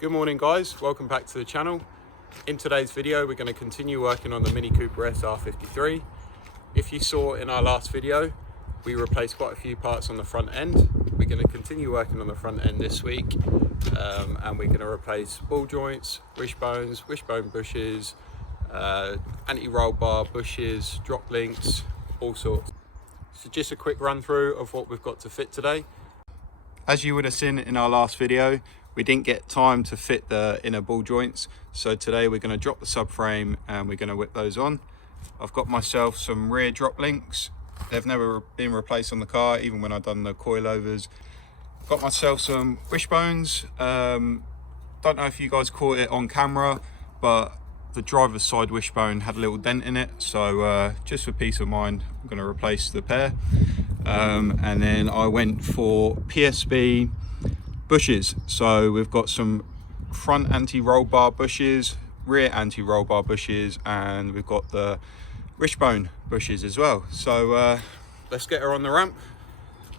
Good morning guys, welcome back to the channel. In today's video we're going to continue working on the Mini Cooper S R53. If you saw in our last video, we replaced quite a few parts on the front end. We're going to continue working on the front end this week, and we're going to replace ball joints, wishbones, wishbone bushes, anti-roll bar bushes, drop links, all sorts. So just a quick run through of what we've got to fit today. As you would have seen in our last video, we didn't get time to fit the inner ball joints, so today we're going to drop the subframe and we're going to whip those on. I've got myself some rear drop links. They've never been replaced on the car, even when I've done the coilovers. Got myself some wishbones. Don't know if you guys caught it on camera, but the driver's side wishbone had a little dent in it, so just for peace of mind, I'm going to replace the pair. And then I went for PSB bushes. So we've got some front anti-roll bar bushes, rear anti-roll bar bushes, and we've got the wishbone bushes as well. So let's get her on the ramp,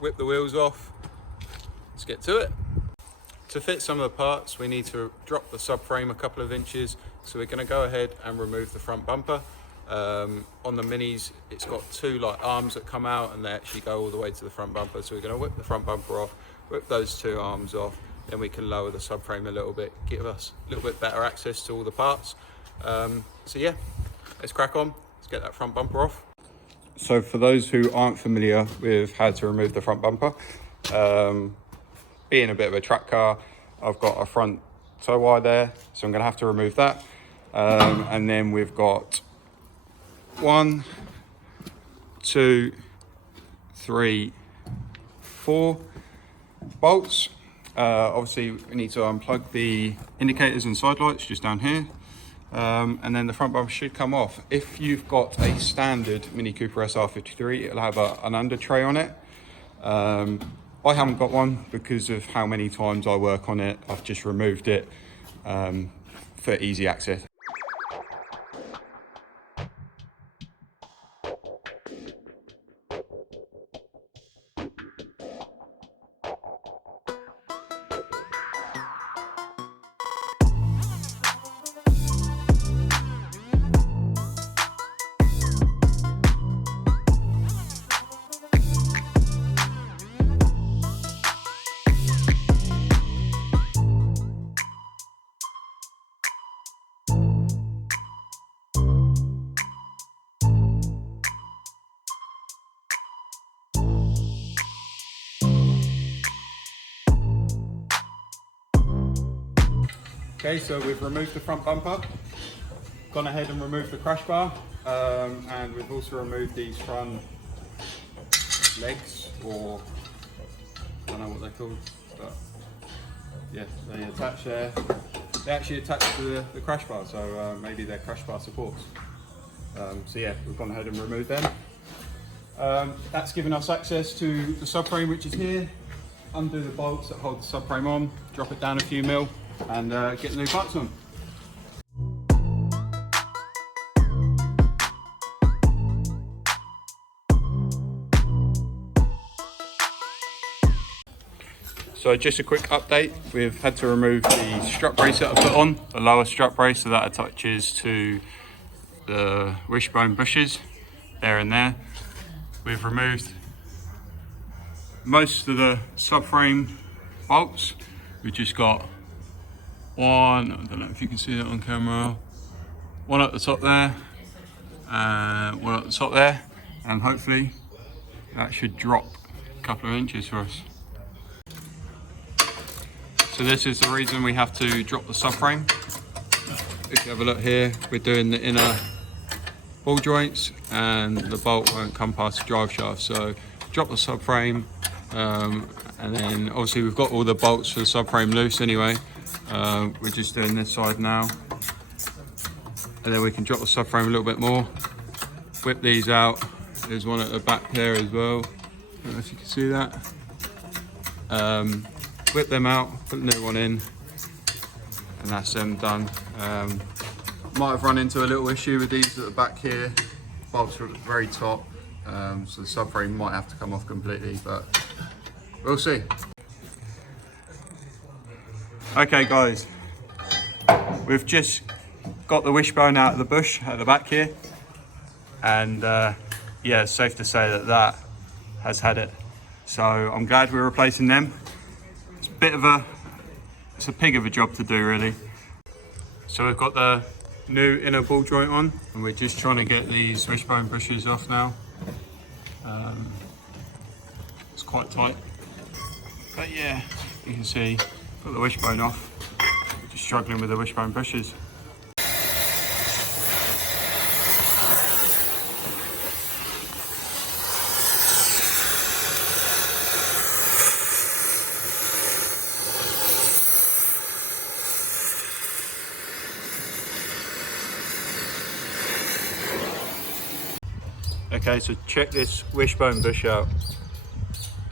whip the wheels off, let's get to it. To fit some of the parts, we need to drop the subframe a couple of inches, so we're going to go ahead and remove the front bumper. On the Minis, it's got two like arms that come out and they actually go all the way to the front bumper, so we're going to whip the front bumper off, whip those two arms off, then we can lower the subframe a little bit, give us a little bit better access to all the parts. So yeah, let's crack on, let's get that front bumper off. So for those who aren't familiar with how to remove the front bumper, being a bit of a track car, I've got a front tow wire there, so I'm going to have to remove that. And then we've got 1, 2, 3, 4 bolts. Obviously we need to unplug the indicators and side lights just down here, and then the front bumper should come off. If you've got a standard Mini Cooper S R53, it'll have an under tray on it. I haven't got one because of how many times I work on it. I've just removed it for easy access. Okay, so we've removed the front bumper, gone ahead and removed the crash bar, and we've also removed these front legs, or I don't know what they're called, but yeah, they attach there. They actually attach to the crash bar, so maybe they're crash bar supports. So yeah, we've gone ahead and removed them. That's given us access to the subframe, which is here. Undo the bolts that hold the subframe on, drop it down a few mil, and get the new parts on. So just a quick update, we've had to remove the strut brace that I put on, the lower strut brace, so that attaches to the wishbone bushes there and there. We've removed most of the subframe bolts. We've just got one, I don't know if you can see that on camera, one at the top there, one at the top there, and hopefully that should drop a couple of inches for us. So this is the reason we have to drop the subframe. If you have a look here, we're doing the inner ball joints and the bolt won't come past the drive shaft, so drop the subframe, and then obviously we've got all the bolts for the subframe loose anyway. We're just doing this side now, and then we can drop the subframe a little bit more, whip these out. There's one at the back there as well, I don't know if you can see that. Whip them out, put the new one in, and that's them done. Might have run into a little issue with these at the back here. Bolts are at the very top, so the subframe might have to come off completely, but we'll see. Okay guys, We've just got the wishbone out of the bush at the back here, and yeah, it's safe to say that that has had it. So I'm glad we're replacing them. It's a pig of a job to do, really. So we've got the new inner ball joint on, and we're just trying to get these wishbone bushes off now. It's quite tight, but yeah, you can see, put the wishbone off. We're just struggling with the wishbone bushes. Okay, so check this wishbone bush out.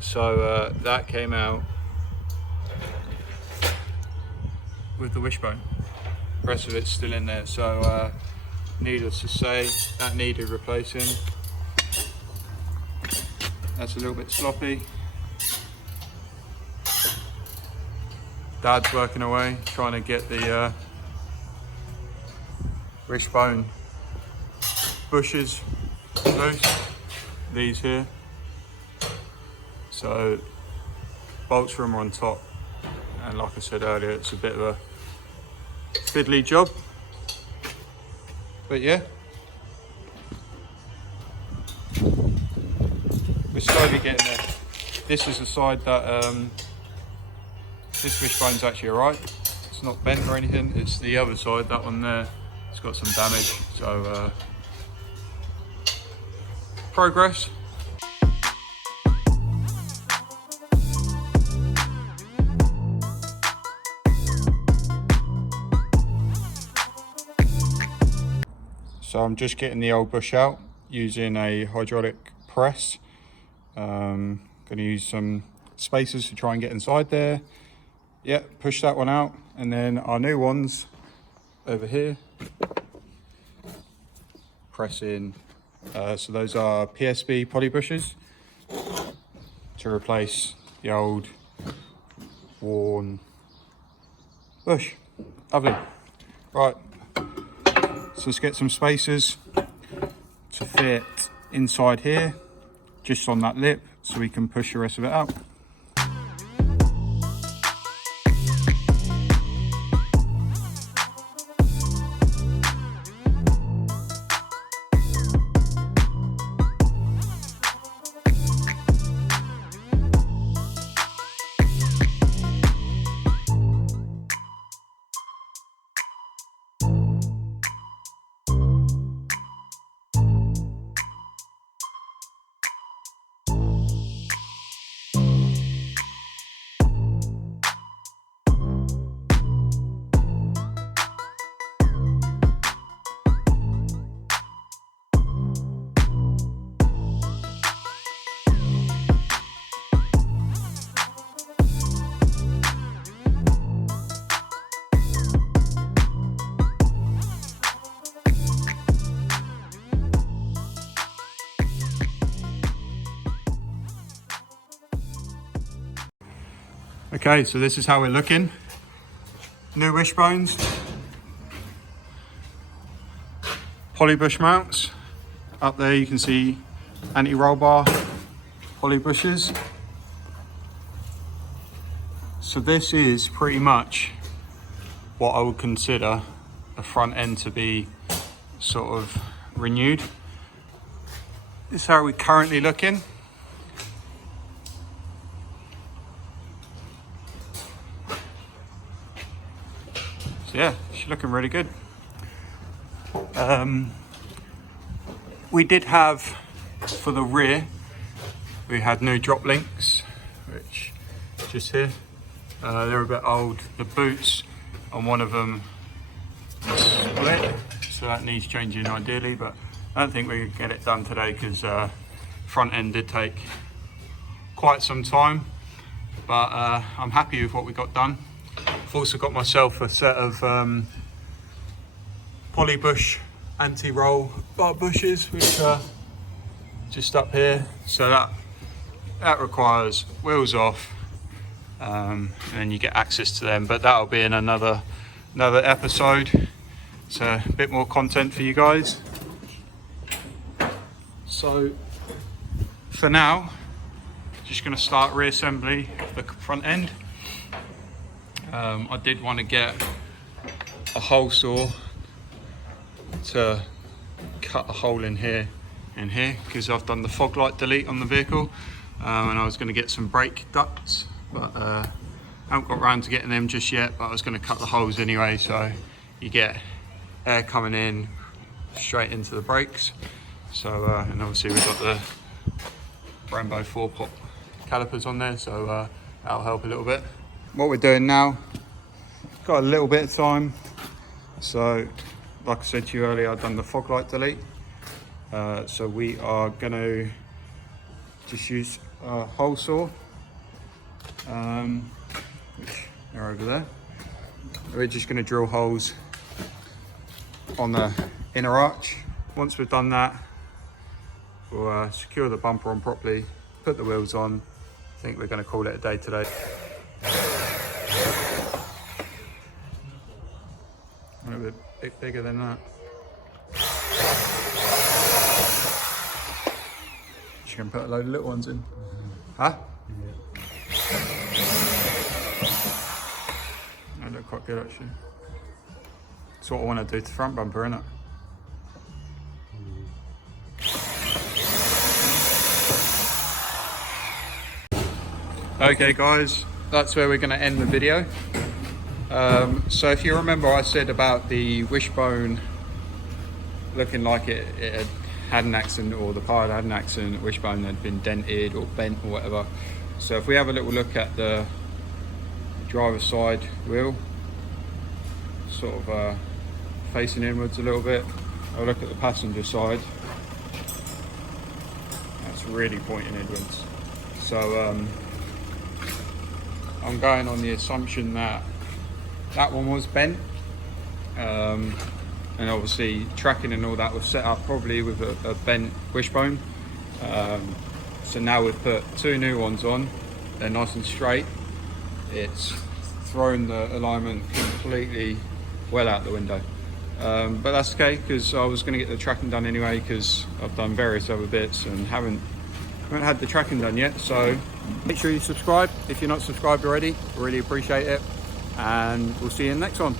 So that came out with the wishbone. The rest of it's still in there. So needless to say, that needed replacing. That's a little bit sloppy. Dad's working away, trying to get the wishbone bushes loose, these here. So bolts from on top, and like I said earlier, it's a bit of a fiddly job, but yeah, we're slowly getting there. This is the side that this wishbone's actually alright, it's not bent or anything. It's the other side, that one there, it's got some damage. So progress. So I'm just getting the old bush out using a hydraulic press. Going to use some spacers to try and get inside there. Yeah, push that one out, and then our new ones over here. Press in. So those are PSB poly bushes to replace the old worn bush. Lovely. Right, so let's get some spacers to fit inside here, just on that lip, so we can push the rest of it out. Okay, so this is how we're looking. New wishbones, poly bush mounts. Up there you can see anti-roll bar poly bushes. So this is pretty much what I would consider the front end to be sort of renewed. This is how we're currently looking. Yeah, she's looking really good. We did have, for the rear, we had new drop links, which just here. They're a bit old. The boots on one of them split, so that needs changing ideally, but I don't think we can get it done today because front end did take quite some time, but I'm happy with what we got done. I've also got myself a set of poly bush anti-roll bar bushes, which are just up here, so that requires wheels off, and then you get access to them, but that'll be in another another episode. It's a bit more content for you guys. So for now, just going to start reassembly of the front end. I did want to get a hole saw to cut a hole in here and here, because I've done the fog light delete on the vehicle, and I was going to get some brake ducts, but I haven't got around to getting them just yet. But I was going to cut the holes anyway, so you get air coming in straight into the brakes. So and obviously we've got the Brembo 4-pot calipers on there, so that'll help a little bit. What we're doing now, got a little bit of time, so like I said to you earlier, I've done the fog light delete, so we are going to just use a hole saw, which are over there. We're just going to drill holes on the inner arch. Once we've done that, we'll secure the bumper on properly, put the wheels on. I think we're going to call it a day today. A little bit bigger than that. Just going to put a load of little ones in. Huh? Yeah. They look quite good actually. That's what I want to do to the front bumper, innit? Okay guys, that's where we're going to end the video. So if you remember, I said about the wishbone looking like it had an accident, or the car had an accident, wishbone had been dented or bent or whatever. So if we have a little look at the driver's side wheel, sort of facing inwards a little bit, I'll look at the passenger side. That's really pointing inwards. So I'm going on the assumption that that one was bent, and obviously tracking and all that was set up probably with a bent wishbone. So now we've put two new ones on, they're nice and straight. It's thrown the alignment completely well out the window, but that's okay, because I was going to get the tracking done anyway, because I've done various other bits and haven't had the tracking done yet. So make sure you subscribe if you're not subscribed already, really appreciate it, and we'll see you in the next one.